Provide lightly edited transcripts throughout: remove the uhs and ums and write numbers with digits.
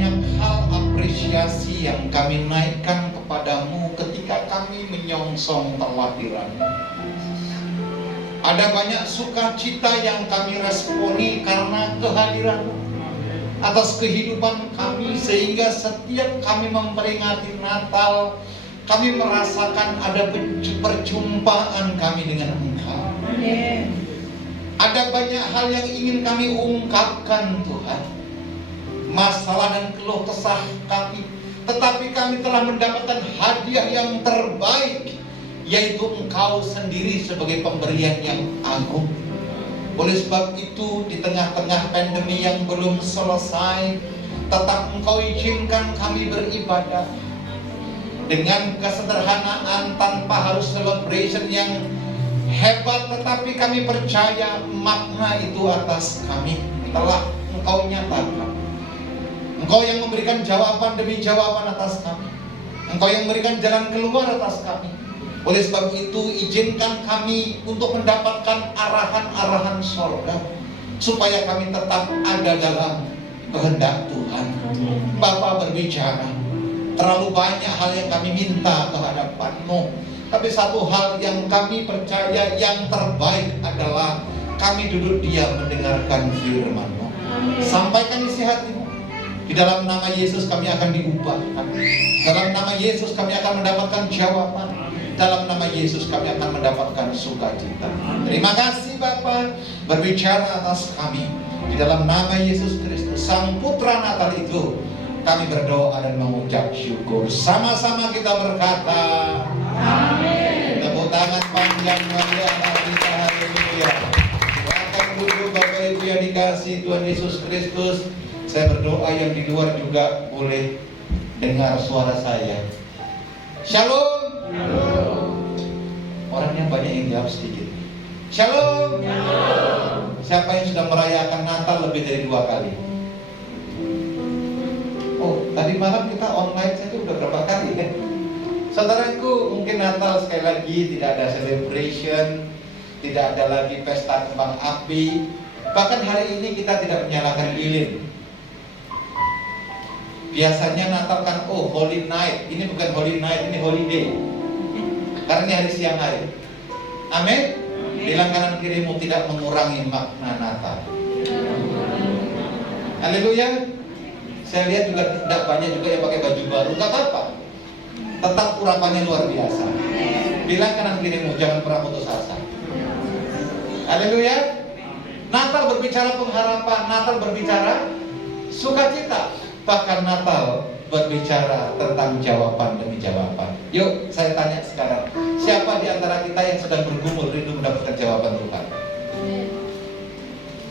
banyak hal apresiasi yang kami naikkan kepadamu ketika kami menyongsong kelahiranmu. Ada banyak sukacita yang kami responi karena kehadiranmu atas kehidupan kami, sehingga setiap kami memperingati Natal, kami merasakan ada perjumpaan kami dengan Engkau. Ada banyak hal yang ingin kami ungkapkan Tuhan, masalah dan keluh kesah kami, tetapi kami telah mendapatkan hadiah yang terbaik, yaitu Engkau sendiri sebagai pemberian yang agung. Oleh sebab itu, di tengah-tengah pandemi yang belum selesai, tetap Engkau izinkan kami beribadah dengan kesederhanaan, tanpa harus celebration yang hebat, tetapi kami percaya makna itu atas kami telah Engkau nyatakan. Engkau yang memberikan jawaban demi jawaban atas kami. Engkau yang memberikan jalan keluar atas kami. Oleh sebab itu, izinkan kami untuk mendapatkan arahan-arahan sorga, supaya kami tetap ada dalam kehendak Tuhan. Bapa berbicara, terlalu banyak hal yang kami minta kehadapan-Mu, tapi satu hal yang kami percaya yang terbaik adalah kami duduk diam mendengarkan firman-Mu. Sampaikan isi hati-Mu. Di dalam nama Yesus kami akan diubahkan. Dalam nama Yesus kami akan mendapatkan jawaban. Dalam nama Yesus kami akan mendapatkan sukacita. Terima kasih Bapa, berbicara atas kami. Di dalam nama Yesus Kristus, Sang Putra Natal itu, kami berdoa dan mengucap syukur. Sama-sama kita berkata, amin. Tepuk tangan panjang bagi anak kita, haleluya. Silakan duduk Bapak Ibu yang dikasihi Tuhan Yesus Kristus. Saya berdoa yang di luar juga boleh dengar suara saya. Shalom. Shalom. Orang yang banyak yang jawab sedikit. Shalom. Shalom. Siapa yang sudah merayakan Natal lebih dari 2 kali? Oh, tadi malam kita online saja udah berapa kali kan? Saudaraku, mungkin Natal sekali lagi tidak ada celebration, tidak ada lagi pesta kembang api. Bahkan hari ini kita tidak menyalakan lilin. Biasanya Natal kan, oh holy night. Ini bukan holy night, ini holiday. Karena ini hari siang hari. Amin. Bilang kanan kirimu, tidak mengurangi makna Natal. Haleluya. Saya lihat juga tidak banyak juga yang pakai baju baru. Gak apa-apa, tetap urapannya luar biasa. Bilang kanan kirimu, jangan pernah putus asa. Haleluya. Natal berbicara pengharapan, Natal berbicara sukacita. Bahkan Natal berbicara tentang jawaban demi jawaban. Yuk, saya tanya sekarang, siapa di antara kita yang sedang bergumul rindu mendapatkan jawaban Tuhan?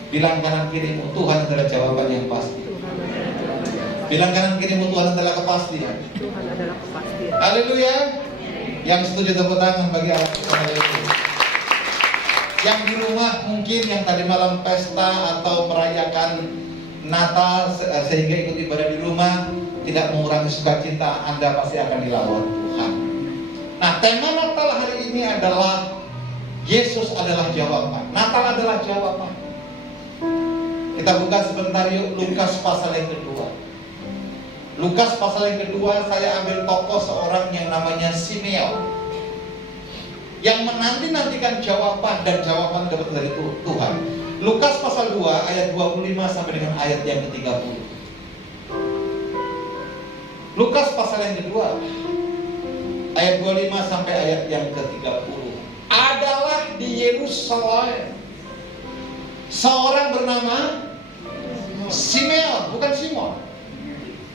Bilang kanan kirimu, Tuhan adalah jawaban yang pasti. Bilang kanan kirimu, Tuhan adalah kepastian. Tuhan adalah kepastian. Haleluya. Yang setuju tepuk tangan bagi Allah. Yang di rumah mungkin yang tadi malam pesta atau merayakan Natal sehingga ikut ibadah di rumah, tidak mengurangi sukacita, Anda pasti akan dilawan Tuhan. Nah, tema Natal hari ini adalah Yesus adalah jawaban. Natal adalah jawaban. Kita buka sebentar yuk Lukas pasal yang kedua. Lukas pasal yang kedua, saya ambil tokoh seorang yang namanya Simeon, yang menanti-nantikan jawaban, dan jawaban dapat dari Tuhan. Lukas pasal 2 ayat 25 sampai dengan ayat yang ke-30. Lukas pasal yang kedua ayat 25 sampai ayat yang ke-30. Adalah di Yerusalem seorang bernama Simeon, bukan Simon.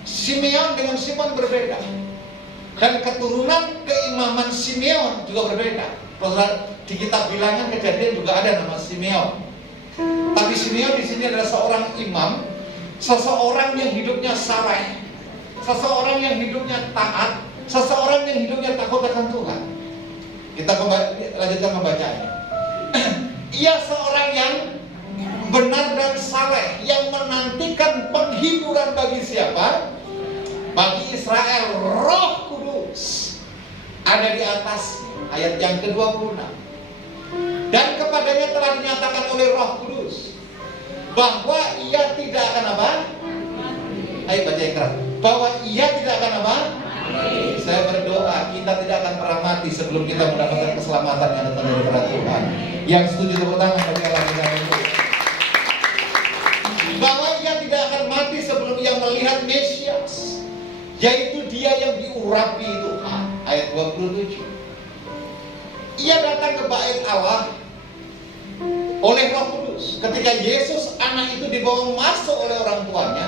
Simeon dengan Simon berbeda. Dan keturunan keimaman Simeon juga berbeda. Di kitab Bilangan Kejadian juga ada nama Simeon. Tapi Simeon di sini adalah seorang imam, seseorang yang hidupnya saleh, seseorang yang hidupnya taat, seseorang yang hidupnya takut akan Tuhan. Kita lanjutkan membacanya. Ia seorang yang benar dan saleh, yang menantikan penghiburan bagi siapa? Bagi Israel. Roh Kudus ada di atas. Ayat yang ke-26. Dan kepadanya telah dinyatakan oleh Roh Kudus bahwa ia tidak akan apa? Ayo baca yang keras. Bahwa ia tidak akan apa? Saya berdoa kita tidak akan pernah mati sebelum kita mendapatkan keselamatan yang datang dari Tuhan. Yang setuju tepuk tangan bagi Allah kita itu. Bahwa ia tidak akan mati sebelum ia melihat Mesias, yaitu dia yang diurapi Tuhan. Ayat 27. Ia datang ke bait Allah oleh Roh Kudus. Ketika Yesus anak itu dibawa masuk oleh orang tuanya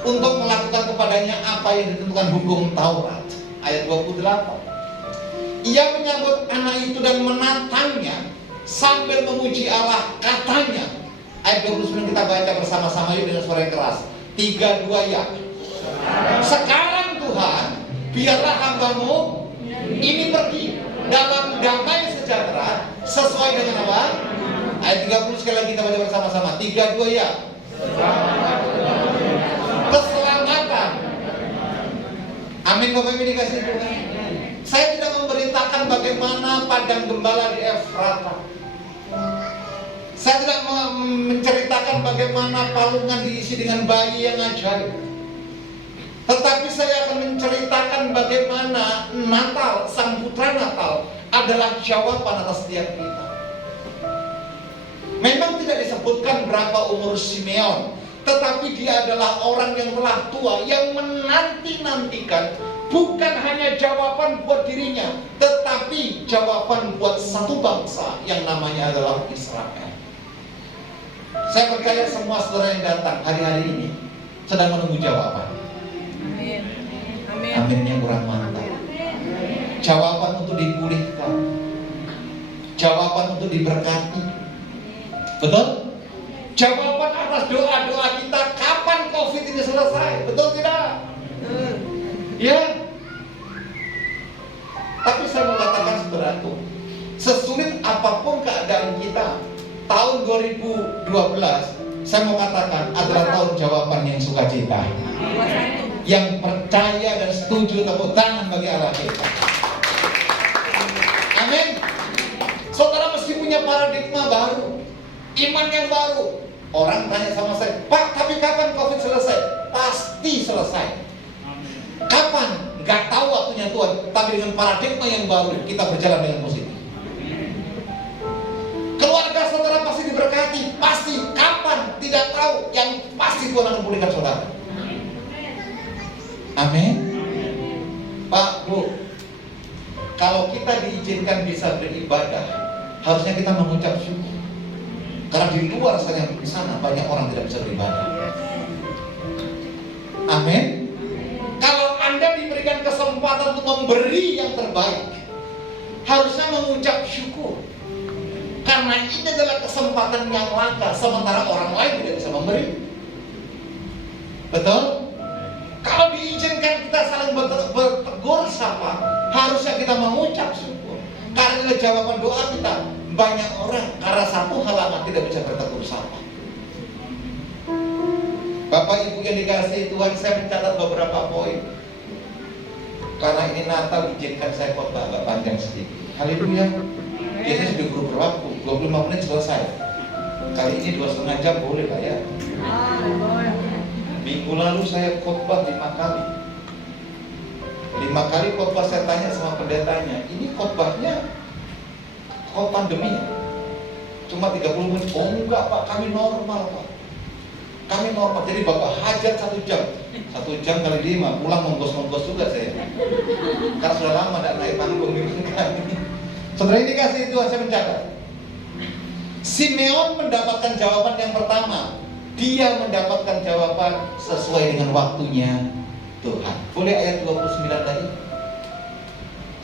untuk melakukan kepadanya apa yang ditentukan hukum Taurat. Ayat 28. Ia menyambut anak itu dan menatangnya sambil memuji Allah, katanya. Ayat 29 kita baca bersama-sama yuk dengan suara yang keras. 3, 2 ya. Sekarang Tuhan, biarlah hambamu ini pergi dalam damai sejahtera sesuai dengan apa? Ayat 30 sekali lagi kita baca bersama-sama. 3, 2 ya. Keselamatan. Amin Bapak Ibu dikasih Tuhan. Saya tidak memberitakan bagaimana padang gembala di Efrata. Saya tidak menceritakan bagaimana palungan diisi dengan bayi yang ajaib. Tetapi saya akan menceritakan bagaimana Natal, Sang Putra Natal adalah jawaban atas setiap kita. Memang tidak disebutkan berapa umur Simeon, tetapi dia adalah orang yang telah tua, yang menanti-nantikan bukan hanya jawaban buat dirinya, tetapi jawaban buat satu bangsa yang namanya adalah Israel. Saya percaya semua saudara yang datang hari-hari ini sedang menunggu jawaban. Amin. Amin. Aminnya kurang mantap. Jawaban untuk dipulihkan, jawaban untuk diberkati. Betul? Jawaban atas doa-doa kita, kapan COVID ini selesai? Betul tidak? Ya. Tapi saya mau katakan saudaraku, sesulit apapun keadaan kita, tahun 2012 saya mau katakan adalah tahun jawaban yang sukacita, yang percaya dan setuju. Tepuk tangan bagi Allah kita. Amin. Saudara mesti punya paradigma baru, iman yang baru. Orang tanya sama saya, Pak, tapi kapan COVID selesai? Pasti selesai. Kapan? Gak tahu waktunya Tuhan. Tapi dengan paradigma yang baru kita berjalan dengan positif. Keluarga saudara pasti diberkati. Pasti. Kapan? Tidak tahu. Yang pasti Tuhan akan pulihkan saudara. Amin. Pak, Bu, kalau kita diizinkan bisa beribadah, harusnya kita mengucap syukur. Karena di luar sana banyak orang tidak bisa beribadah. Amin. Kalau Anda diberikan kesempatan untuk memberi yang terbaik, harusnya mengucap syukur. Karena ini adalah kesempatan yang langka, sementara orang lain tidak bisa memberi. Betul? Kalau diizinkan kita saling bertegur sapa, harusnya kita mengucap syukur. Karena jawaban doa kita, banyak orang karena satu halangan tidak bisa bertegur sapa. Bapak Ibu yang dikasihi Tuhan, saya mencatat beberapa poin. Karena ini Natal, izinkan saya khotbah agak panjang sedikit. Haleluya. Biasanya sudah guru berwaktu 25 menit selesai. Kali ini 2,5 jam boleh lah ya. Minggu lalu saya khotbah 5 kali. 5 kali khotbah saya tanya sama pendetanya, ini khotbahnya kok pandemi ya? Cuma 30 menit. Oh enggak Pak, kami normal Pak. Kami normal, jadi Bapak hajat 1 jam. 1 jam kali 5, pulang monggos-monggos juga saya. Karena sudah lama tidak naik panggung ini kan. Saudara ini kasih Tuhan, saya mencatat. Simeon mendapatkan jawaban yang pertama. Dia mendapatkan jawaban sesuai dengan waktunya Tuhan. Boleh ayat 29 tadi?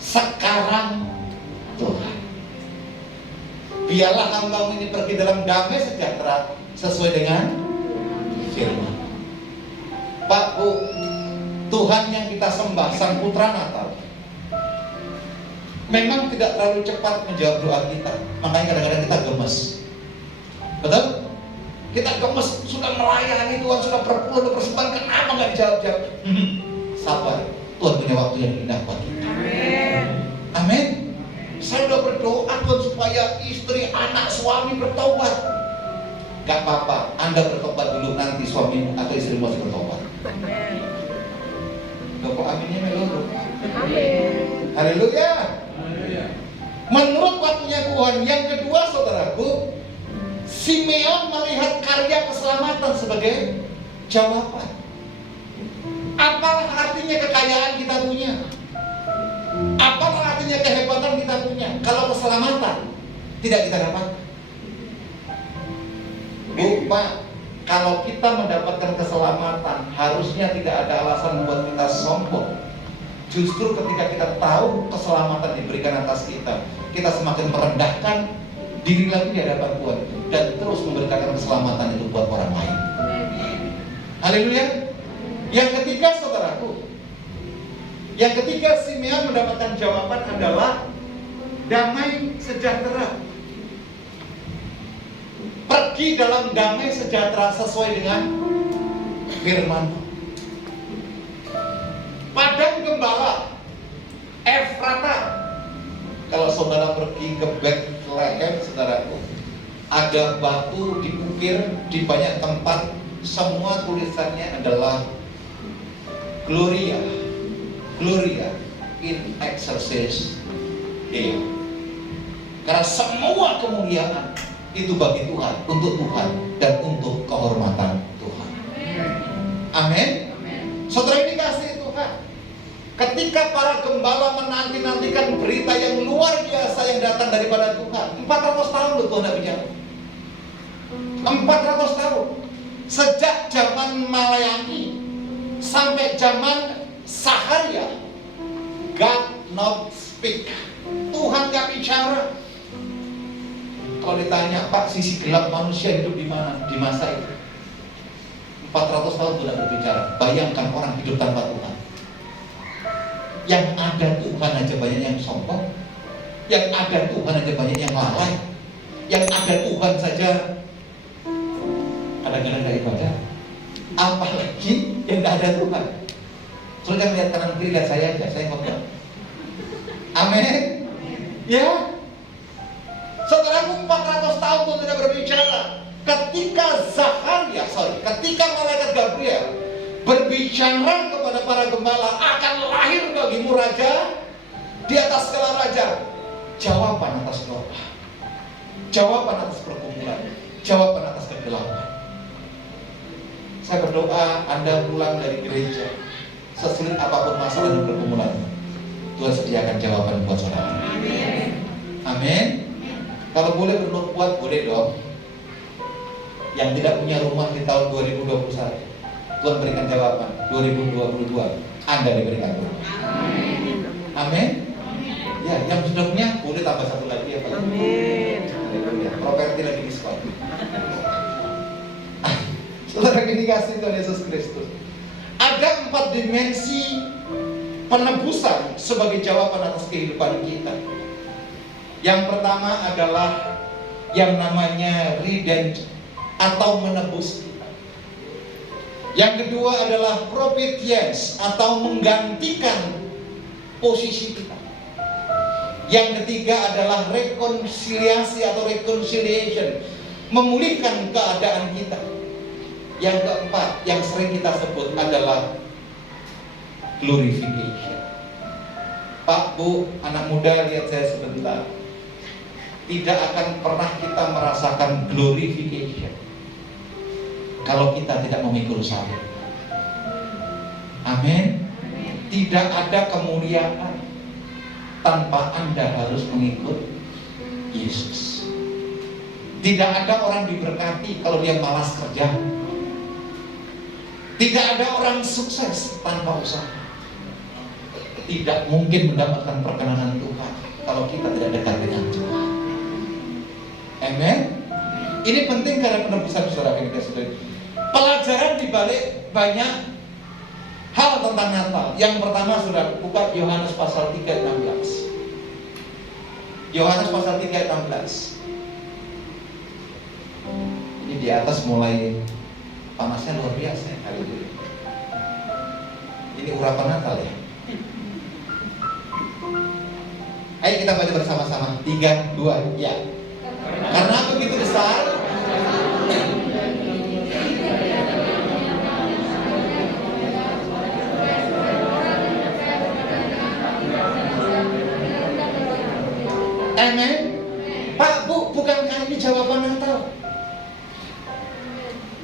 Sekarang Tuhan, biarlah hambamu ini pergi dalam damai sejahtera sesuai dengan firman. Pak, Bu, Tuhan yang kita sembah, Sang Putra Natal, memang tidak terlalu cepat menjawab doa kita. Makanya kadang-kadang kita gemes. Betul? Kita gemes, sudah melayani Tuhan, sudah berpuluh persembahan, kenapa nggak dijawab-jawab? Sabar, Tuhan punya waktu yang indah buat kita. Amin. Amin. Saya sudah berdoa Tuhan supaya istri, anak, suami bertobat. Gak apa-apa, Anda bertobat dulu, nanti suami atau istri masih bertobat. Amin. Bapak aminnya melulu. Amin. Haleluya. Menurut waktunya Tuhan. Yang kedua, saudaraku, Simeon melihat karya keselamatan sebagai jawaban. Apalah artinya kekayaan kita punya? Apalah artinya kehebatan kita punya kalau keselamatan tidak kita dapatkan? Bu, Pak, kalau kita mendapatkan keselamatan, harusnya tidak ada alasan buat kita sombong. Justru ketika kita tahu keselamatan diberikan atas kita, kita semakin merendahkan diri lagi di hadapan Tuhan dan terus memberikan keselamatan itu buat orang lain. Haleluya. Yang ketiga, saudaraku, yang ketiga Simeon mendapatkan jawaban adalah damai sejahtera. Pergi dalam damai sejahtera sesuai dengan firman. Padang gembala Efrata. Kalau saudara pergi ke Bethlehem, saudaraku, ada batu dikukir di banyak tempat, semua tulisannya adalah Gloria, Gloria in excelsis Deo. Karena semua kemuliaan itu bagi Tuhan, untuk Tuhan dan untuk kehormatan Tuhan. Amin. Saudara, ini kasih Tuhan. Ketika para gembala menanti-nantikan berita yang luar biasa yang datang daripada Tuhan, 400 tahun loh Tuhan tidak bicara. 400 tahun. Sejak zaman Malayani sampai zaman Saharia, God not speak. Tuhan gak bicara. Kalau ditanya, Pak, sisi gelap manusia hidup di mana di masa itu? 400 tahun tidak berbicara. Bayangkan orang hidup tanpa Tuhan. Yang ada Tuhan aja banyak yang sombong. Yang ada Tuhan aja banyak yang lalai. Yang ada Tuhan saja kadang-kadang gak ibadah. Apalagi yang gak ada Tuhan. Soalnya lihat kanan kiri, lihat saya aja, saya ngomong. Amin. Ya. Saudaraku, 400 tahun Tuhan tidak berbicara. Ketika ketika malaikat Gabriel berbicara kepada para gembala, akan lahir bagimu raja di atas segala raja. Jawaban atas doa, jawaban atas pergumulan, jawaban atas kegelapan. Saya berdoa Anda pulang dari gereja, sesulit apapun masalah dan pergumulan, Tuhan sediakan jawaban buat saudara. Amin. Kalau boleh bernubuat, boleh dong. Yang tidak punya rumah di tahun 2021, Tuhan berikan jawaban. 2022 Anda diberikan rumah. Amin. Ya, yang sudah punya boleh tambah satu lagi ya Pak. Amin. Properti lagi diskon. Saudara, ini kasih Tuhan Yesus Kristus. Ada 4 dimensi penebusan sebagai jawaban atas kehidupan kita. Yang pertama adalah yang namanya redemption atau menebus kita. Yang kedua adalah propitience atau menggantikan posisi kita. Yang ketiga adalah rekonsiliasi atau reconciliation, memulihkan keadaan kita. Yang keempat yang sering kita sebut adalah glorification. Pak, Bu, anak muda, lihat saya sebentar. Tidak akan pernah kita merasakan glorification kalau kita tidak memikul salib. Amin. Tidak ada kemuliaan tanpa Anda harus mengikut Yesus. Tidak ada orang diberkati kalau dia malas kerja. Tidak ada orang sukses tanpa usaha. Tidak mungkin mendapatkan perkenanan Tuhan kalau kita tidak dekat dengan Tuhan. Amen. Ini penting karena penebusan saudara kita sendiri. Pelajaran di balik banyak hal tentang Natal. Yang pertama, saudara, buka Yohanes pasal 3 ayat 16. Yohanes pasal 3 ayat 16. Ini di atas mulai panasnya luar biasa hari ini. Ini urapan Natal ya. Ayo kita baca bersama-sama. 3, 2, ya. Karena begitu besar Amin. Pak, Bu, bukankah ini jawaban Natal?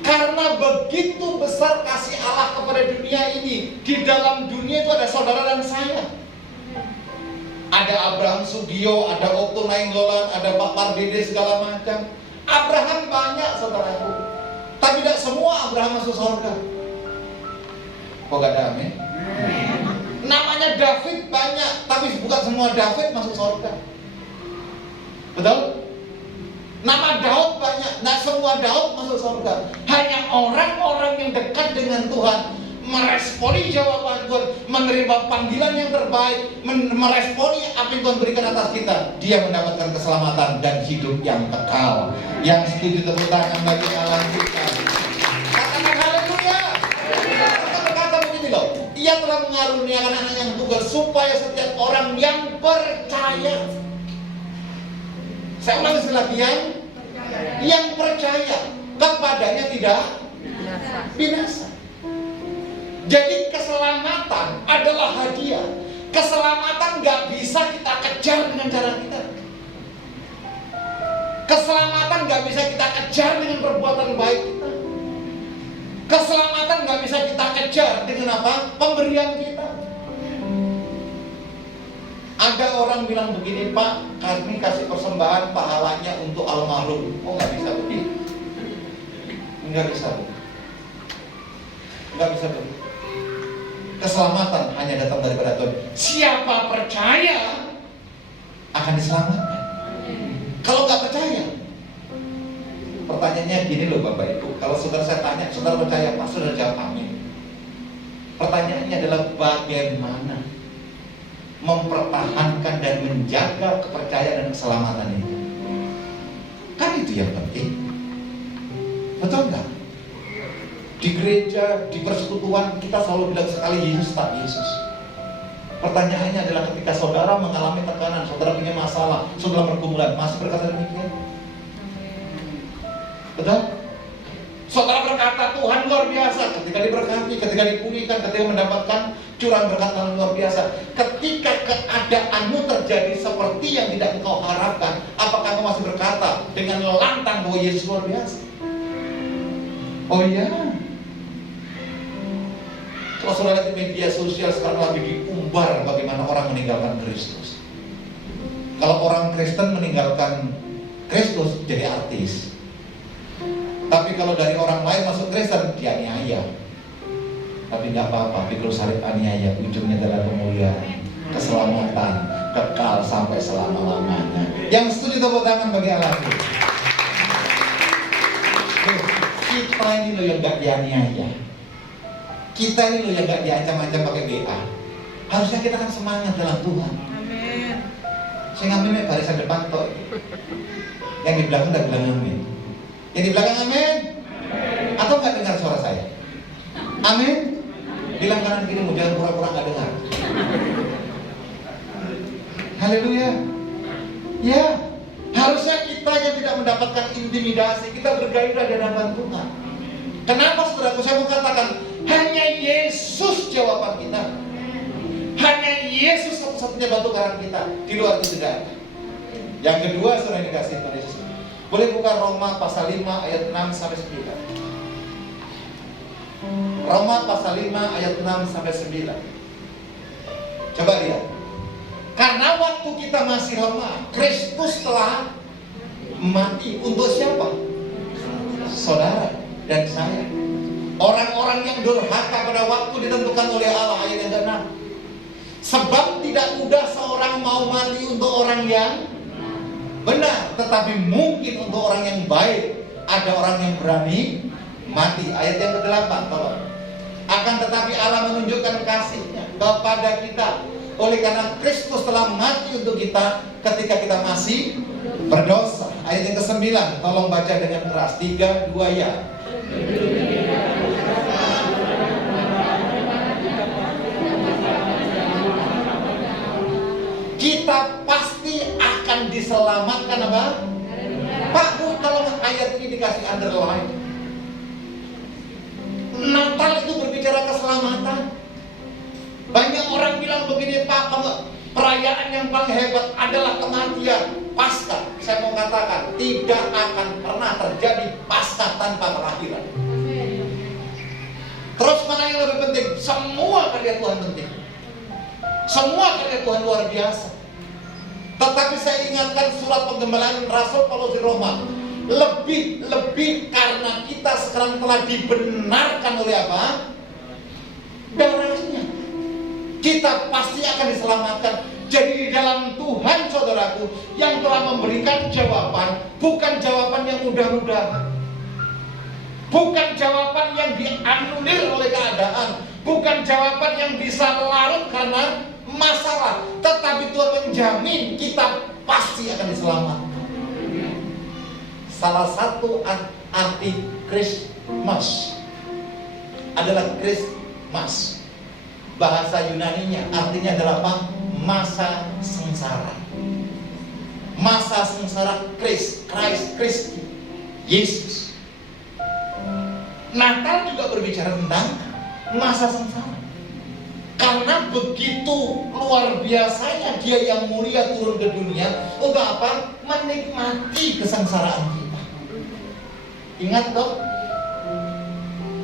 Karena begitu besar kasih Allah kepada dunia ini, di dalam dunia itu ada saudara dan saya. Ada Abraham Sugio, ada Otto Nainggolan, ada Pak Pardede segala macam. Abraham banyak saudaraku, tapi tidak semua Abraham masuk surga. Kok gak ada amin? Namanya David banyak, tapi bukan semua David masuk surga. Betul? Nama Daud banyak, tidak semua Daud masuk surga. Hanya orang-orang yang dekat dengan Tuhan, meresponi jawaban Tuhan, menerima panggilan yang terbaik, meresponi apa yang Tuhan berikan atas kita, dia mendapatkan keselamatan dan hidup yang kekal. Yang setuju tepuk tangan bagi Allah kita. Katakan haleluya. Kita berkata begini loh, Ia telah mengaruniakan anak yang tunggal supaya setiap orang yang percaya. Saya ulang sekali lagi, yang percaya kepadanya tidak binasa. Jadi keselamatan adalah hadiah. Keselamatan gak bisa kita kejar dengan cara kita. Keselamatan gak bisa kita kejar dengan perbuatan baik kita. Keselamatan gak bisa kita kejar dengan apa? Pemberian kita. Ada orang bilang begini, Pak, kami kasih persembahan pahalanya untuk almarhum. Oh, nggak bisa begitu. Nggak bisa begitu. Nggak bisa begitu. Keselamatan hanya datang daripada Tuhan. Siapa percaya akan diselamatkan. Kalau nggak percaya, pertanyaannya gini loh Bapak Ibu. Kalau saudara saya tanya, saudara percaya, Pak, saudara jawab amin. Pertanyaannya adalah bagaimana mempertahankan dan menjaga kepercayaan dan keselamatan itu. Kan itu yang penting. Betul nggak? Di gereja, di persekutuan kita selalu bilang sekali Yesus tak Yesus. Pertanyaannya adalah ketika saudara mengalami tekanan, saudara punya masalah, saudara pergumulan, masih berkata demikian? Betul? Saudara berkata Tuhan luar biasa ketika diberkati, ketika dipulihkan, ketika mendapatkan curahan berkat yang luar biasa. Ketika keadaanmu terjadi seperti yang tidak engkau harapkan, apakah engkau masih berkata dengan lantang bahwa Yesus luar biasa? Oh iya. Kalau saudara lihat di media sosial sekarang lagi diumbar bagaimana orang meninggalkan Kristus. Kalau orang Kristen meninggalkan Kristus jadi artis. Tapi kalau dari orang lain masuk Kristen, dia aniaya. Tapi nggak apa-apa, pikul salib aniaya, ujungnya adalah kemuliaan, keselamatan, kekal sampai selama-lamanya. Yang setuju tepuk tangan bagi Allah. Kita ini loh yang nggak dianiaya. Kita ini loh yang nggak diancam-ancam pakai BA. Harusnya kita kan semangat dalam Tuhan. Amin. Saya ngambilnya barisan depan kok. Yang di belakang udah bilang amin. Yang di belakang amin? Atau nggak dengar suara saya? Amin? Bilang kanan kiri, jangan pura-pura nggak dengar. Haleluya. Ya, harusnya kita yang tidak mendapatkan intimidasi, kita bergairah di hadapan Tuhan. Kenapa saudaraku? Saya mau katakan, hanya Yesus jawaban kita. Hanya Yesus satu-satunya batu karang kita. Di luar itu tidak ada. Yang kedua, saudara yang dikasih Tuhan Yesus, boleh buka Roma pasal 5 ayat 6 sampai 9. Roma pasal 5 ayat 6 sampai 9. Coba lihat. Karena waktu kita masih lemah, Kristus telah mati untuk siapa? Saudara dan saya. Orang-orang yang durhaka pada waktu ditentukan oleh Allah, ayat yang ke-6. Sebab tidak mudah seorang mau mati untuk orang yang benar, tetapi mungkin untuk orang yang baik ada orang yang berani mati. Ayat yang ke-8, tolong. Akan tetapi Allah menunjukkan kasih-Nya kepada kita oleh karena Kristus telah mati untuk kita ketika kita masih berdosa. Ayat yang ke-9, tolong baca dengan keras. 3, 2 ya. Kita pasti akan diselamatkan apa? Pak Bu, kalau ayat ini dikasih underline, Natal itu berbicara keselamatan. Banyak orang bilang begini, Pak, perayaan yang paling hebat adalah kematian. Paskah, saya mau katakan, tidak akan pernah terjadi Paskah tanpa kelahiran. Terus mana yang lebih penting? Semua karya Tuhan penting. Semua karya Tuhan luar biasa. Tetapi saya ingatkan surat penggembalaan Rasul Paulus di Roma. Lebih karena kita sekarang telah dibenarkan oleh apa? Darahnya. Kita pasti akan diselamatkan. Jadi di dalam Tuhan, saudaraku, yang telah memberikan jawaban, bukan jawaban yang mudah-mudahan, bukan jawaban yang dianulir oleh keadaan, bukan jawaban yang bisa larut karena masalah, tetapi Tuhan menjamin kita pasti akan diselamatkan. Salah satu arti Christmas adalah Christmas. Bahasa Yunaninya artinya adalah apa? Masa sengsara. Masa sengsara Christ, Yesus. Natal juga berbicara tentang masa sengsara. Karena begitu luar biasanya Dia yang mulia turun ke dunia untuk apa? Menikmati kesengsaraan kita. Ingat dong,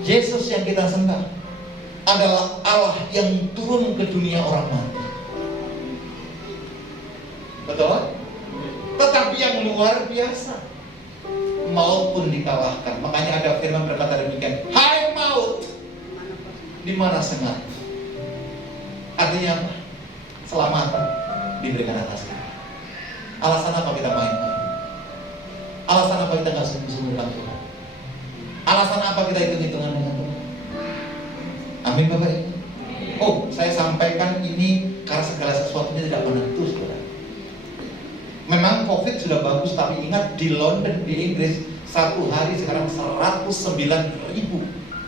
Yesus yang kita sembah adalah Allah yang turun ke dunia orang mati. Betul? Tetapi yang luar biasa, maupun dikalahkan. Makanya ada firman berkata demikian, hai maut, di mana sengat? Artinya apa? Selamatan diberikan atas kita. Alasan apa kita main-main? Alasan apa kita gak sungguh-sungguh dengan Tuhan? Alasan apa kita hitung-hitungan dengan Tuhan? Amin Bapak Ibu. Oh, saya sampaikan ini karena segala sesuatunya tidak menentu, saudara. Memang COVID sudah bagus, tapi ingat di London, di Inggris, satu hari sekarang 109.000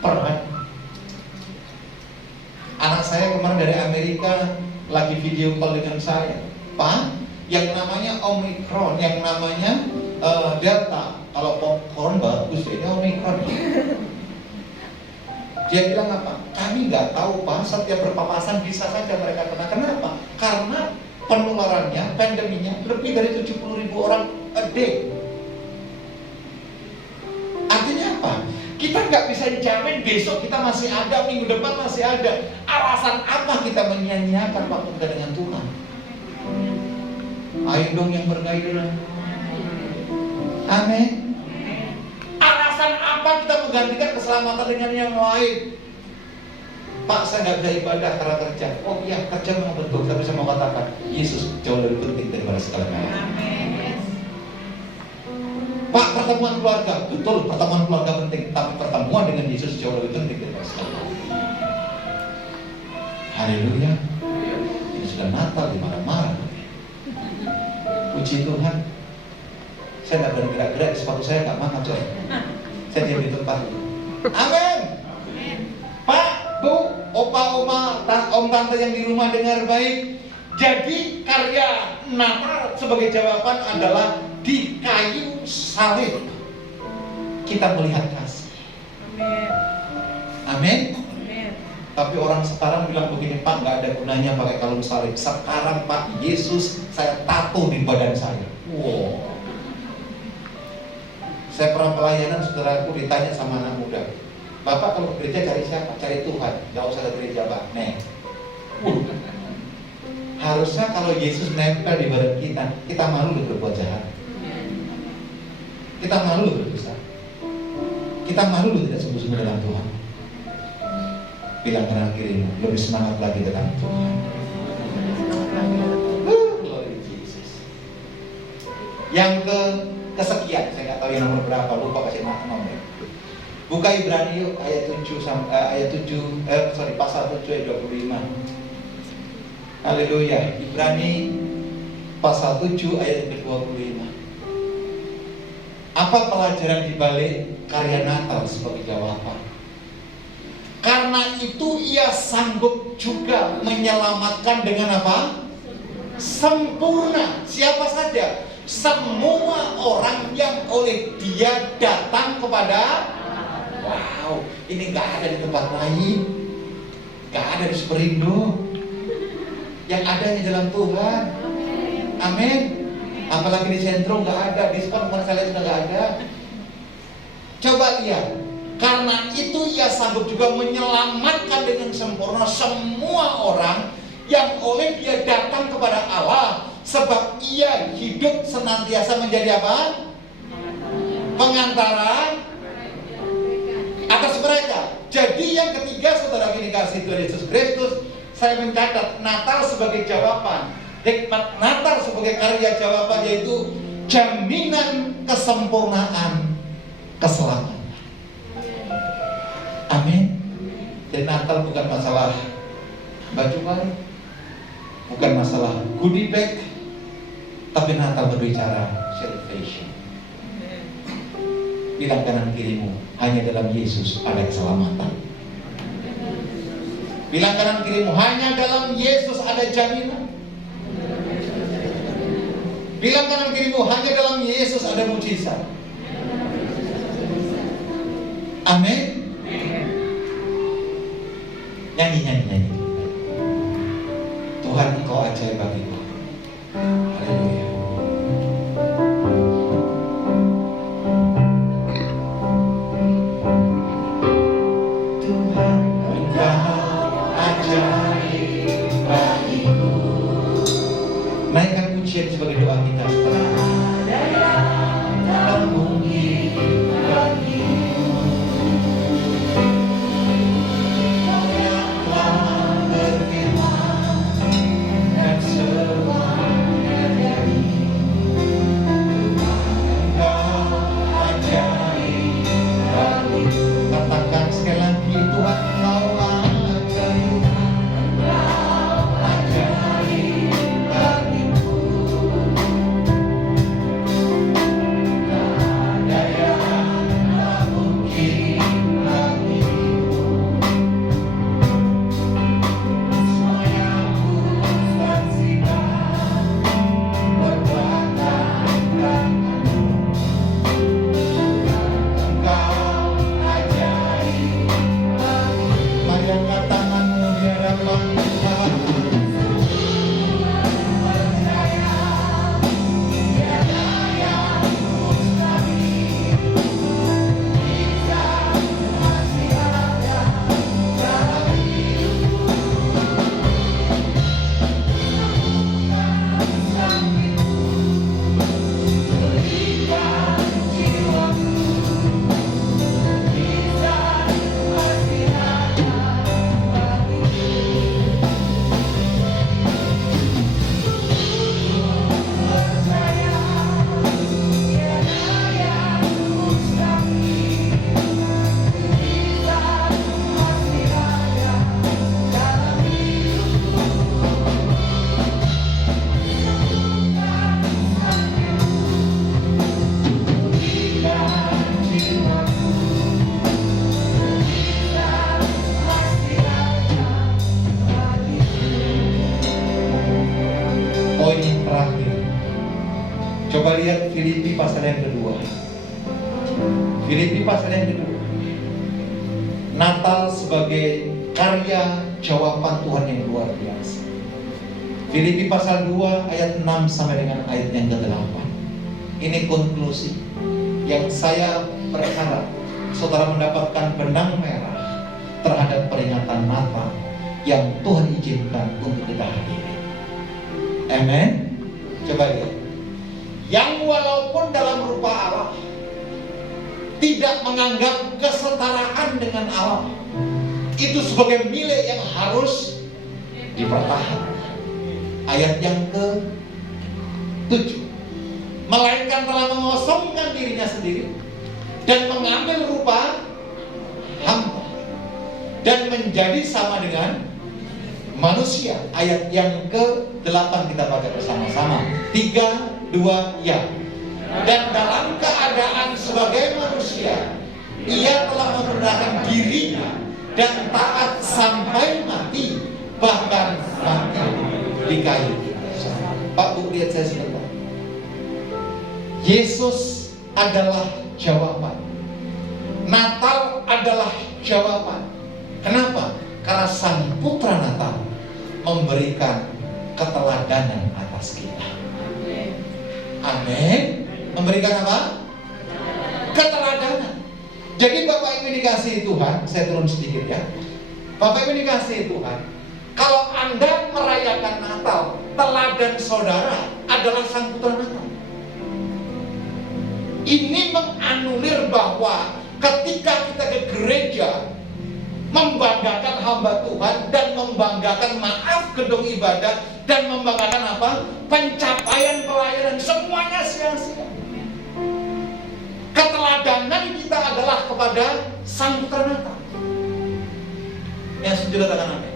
per hari. Anak saya kemarin dari Amerika lagi video call dengan saya, Pak, yang namanya Omicron, yang namanya Delta. Kalau popcorn bagus, ini Omicron. Dia bilang apa? Kami nggak tahu Pak, setiap berpapasan bisa saja mereka kena. Kenapa? Karena penularannya, pandeminya lebih dari 70.000 orang a day. Artinya apa? Kita nggak bisa jamin besok kita masih ada, minggu depan masih ada. Alasan apa kita menyia-nyiakan waktu kita dengan Tuhan? Ayo dong yang bergairah. Amin. Alasan apa kita menggantikan keselamatan dengan yang lain? Pak, saya nggak bisa ibadah karena kerja. Oh iya, kerja memang betul, tapi saya mau katakan Yesus jauh lebih penting daripada segalanya. Pak, pertemuan keluarga, betul, pertemuan keluarga penting, tapi pertemuan dengan Yesus jauh lebih penting daripada segalanya. Haleluya. Ini sudah Natal, di mana-mana. Puji Tuhan. Saya nggak berani gerak-gerak, sepatu saya nggak mana coy. Saya diam di tempat. Amin. Pak, Bu, opa, oma, om, tante yang di rumah dengar baik. Jadi karya Natal sebagai jawaban adalah di kayu salib kita melihat kasih. Amin. Tapi orang sekarang bilang begini, Pak, nggak ada gunanya pakai kalung salib. Sekarang Pak, Yesus saya tato di badan saya. Wow. Saya pernah pelayanan, saudaraku, ditanya sama anak muda, Bapak kalau ke gereja cari siapa? Cari Tuhan, nggak usah ke gereja Pak. Harusnya kalau Yesus nempel di badan kita malu loh berbuat jahat. Kita malu loh berdosa. Kita malu loh tidak sungguh-sungguh dalam Tuhan. Bilang kanan kirimu, lebih semangat lagi dalam Tuhan. Glory Jesus. Yang kesekian, saya nggak tahu yang nomor berapa, lupa kasih nomor. Buka Ibrani yuk, ayat 7 pasal 7 ayat 25. Haleluya. Ibrani pasal 7 ayat 25. Apa pelajaran di balik karya Natal sebagai jawaban? Karena itu ia sanggup juga menyelamatkan dengan apa? Sempurna. Siapa saja? Semua orang yang oleh Dia datang kepada. Wow, ini nggak ada di tempat lain, nggak ada di Superindo. Yang ada di dalam Tuhan. Amin. Apalagi di sentrum nggak ada, diskon saya sudah nggak ada. Coba lihat, karena itu ia sanggup juga menyelamatkan dengan sempurna semua orang yang oleh dia datang kepada Allah, sebab ia hidup senantiasa menjadi apa? Pengantara atas mereka. Jadi yang ketiga, saudara dikasih Tuhan Yesus Kristus, saya mencatat Natal sebagai jawaban. Hikmat Natal sebagai karya jawaban, yaitu jaminan kesempurnaan keselamatan. Amin. Dan Natal bukan masalah baju baru, bukan masalah goodie bag, tapi Natal berbicara salvation. Bilang kanan kirimu, hanya dalam Yesus ada keselamatan. Bilang kanan kirimu, hanya dalam Yesus ada jaminan. Bilang kanan kirimu, hanya dalam Yesus ada mujizat. Amin. Nyanyi. Tuhan, Engkau ajaib bagiku. Haleluya. Tuhan, Engkau ajaib bagiku. Naikkan pujian sebagai doa kita. Ada yang tak mungkin bagimu. Coba lihat Filipi pasal yang kedua. Filipi pasal yang kedua. Natal sebagai karya jawaban Tuhan yang luar biasa. Filipi pasal 2 ayat 6 sampai dengan ayat yang ke-8. Ini konklusi yang saya berharap saudara mendapatkan benang merah terhadap peringatan Natal yang Tuhan izinkan untuk kita hadiri. Amin. Coba lihat. Yang walaupun dalam rupa Allah tidak menganggap kesetaraan dengan Allah itu sebagai milik yang harus dipertahankan. Ayat yang ke-7. Melainkan telah mengosongkan dirinya sendiri dan mengambil rupa hamba dan menjadi sama dengan manusia. Ayat yang ke-8 kita baca bersama-sama. 3, 2, ya. Dan dalam keadaan sebagai manusia, ia telah mempergunakan dirinya dan taat sampai mati, bahkan mati di kayu. Pak Bu, lihat saya sebentar. Yesus adalah jawaban. Natal adalah jawaban. Kenapa? Karena Sang Putra Natal memberikan keteladanan atas kita. Amin. Memberikan apa? Keteladanan. Jadi Bapak Ibu dikasihi Tuhan, saya turun sedikit ya. Bapak Ibu dikasihi Tuhan, kalau Anda merayakan Natal, teladan saudara adalah Sang Putra Natal. Ini menganulir bahwa ketika kita ke gereja, membanggakan hamba Tuhan dan membanggakan maaf gedung ibadah dan membanggakan apa? Pencapaian pelayanan, semuanya sia-sia. Keteladanan kita adalah kepada Sang Putra Natal. Yang setuju katakan amin.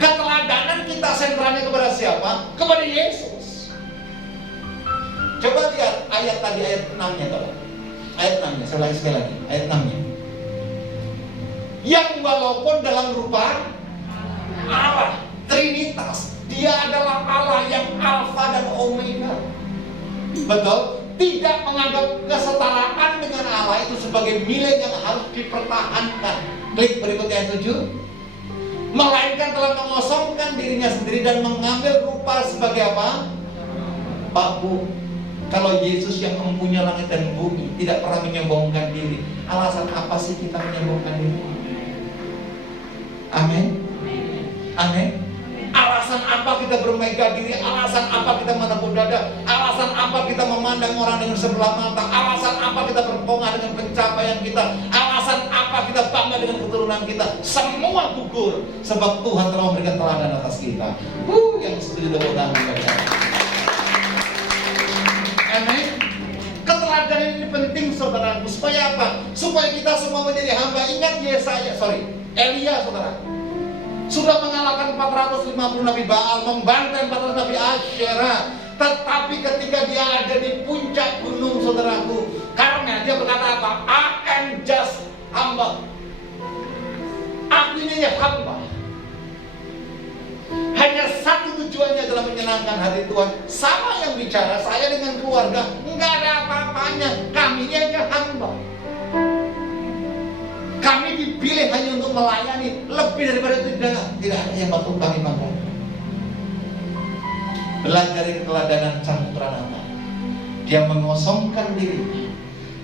Keteladanan kita sentralnya kepada siapa? Kepada Yesus. Coba lihat ayat tadi, ayat 6-nya tolong. Ayat 6-nya, saya ulangi sekali lagi, ayat 6-nya. Yang walaupun dalam rupa Allah, Trinitas, dia adalah Allah yang Alfa dan Omega. Betul? Tidak menganggap kesetaraan dengan Allah itu sebagai milik yang harus dipertahankan. Klik berikutnya yang 7. Melainkan telah mengosongkan dirinya sendiri dan mengambil rupa sebagai apa? Pak Bu, kalau Yesus yang mempunyai langit dan bumi tidak pernah menyombongkan diri, alasan apa sih kita menyombongkan diri? Amin. Amin. Alasan apa kita bermegah diri? Alasan apa kita menepuk dada? Alasan apa kita memandang orang dengan sebelah mata? Alasan apa kita berpongah dengan pencapaian kita? Alasan apa kita bangga dengan keturunan kita? Semua gugur sebab Tuhan telah memberikan teladan atas kita. Yang setuju tepuk tangan. Amin. Keteladanan ini penting saudaraku. Supaya apa? Supaya kita semua menjadi hamba. Ingat Elia saudara, sudah mengalahkan 450 Nabi Baal, membantai 400 Nabi Asyera. Tetapi ketika dia ada di puncak gunung saudaraku, karena dia berkata apa? I am just humble. Aku ini hamba. Hanya satu tujuannya adalah menyenangkan hati Tuhan. Sama yang bicara, saya dengan keluarga, nggak ada apa-apanya. Kami ini hanya hamba. Kami dipilih hanya untuk melayani. Lebih daripada itu tidak ada yang patut kami banggakan. Belajar dari keteladanan Sang Putra Natal. Dia mengosongkan dirinya,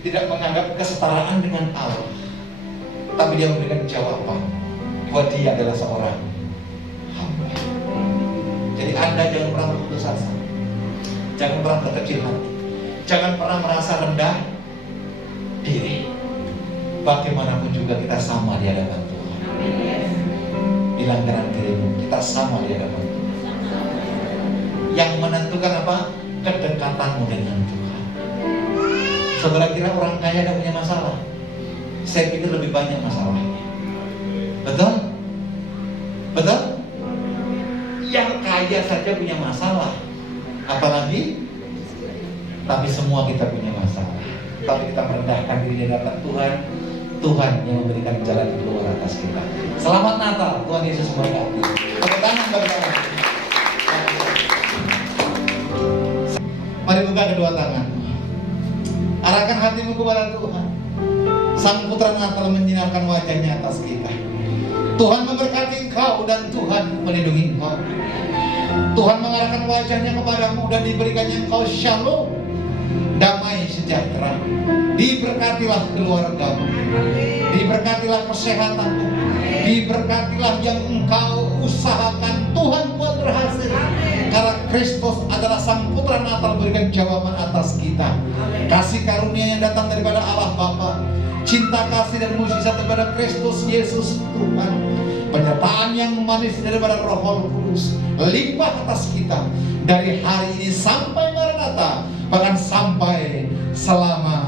tidak menganggap kesetaraan dengan Allah, tapi dia memberikan jawaban bahwa dia adalah seorang hamba. Jadi Anda jangan pernah berputus asa, jangan pernah berkecil hati, jangan pernah merasa rendah diri. Bagaimanapun juga kita sama di hadapan Tuhan. Bilang kanan kirimu, kita sama di hadapan Tuhan. Yang menentukan apa? Kedekatanmu dengan Tuhan. Saudara kira orang kaya tidak punya masalah? Saya pikir lebih banyak masalahnya. Betul? Betul? Yang kaya saja punya masalah, apalagi? Tapi semua kita punya masalah. Tapi kita merendahkan diri di hadapan Tuhan. Tuhan yang memberikan jalan keluar atas kita. Selamat Natal, Tuhan Yesus memberkati. Tepuk tangan bagi kita. Mari buka kedua tangan. Arahkan hatimu kepada Tuhan. Sang Putra Natal menyinarkan wajahnya atas kita. Tuhan memberkati engkau dan Tuhan melindungi engkau. Tuhan mengarahkan wajahnya kepadamu dan diberikannya engkau shalom, damai sejahtera. Diberkatilah keluargamu, diberkatilah kesehatanmu, diberkatilah yang engkau usahakan Tuhan buat berhasil. Karena Kristus adalah Sang Putra Natal berikan jawaban atas kita. Kasih karunia yang datang daripada Allah Bapa, cinta kasih dan mujizat daripada Kristus Yesus Tuhan, penyertaan yang manis daripada Roh Kudus limpah atas kita dari hari ini sampai Maranatha, bahkan sampai selama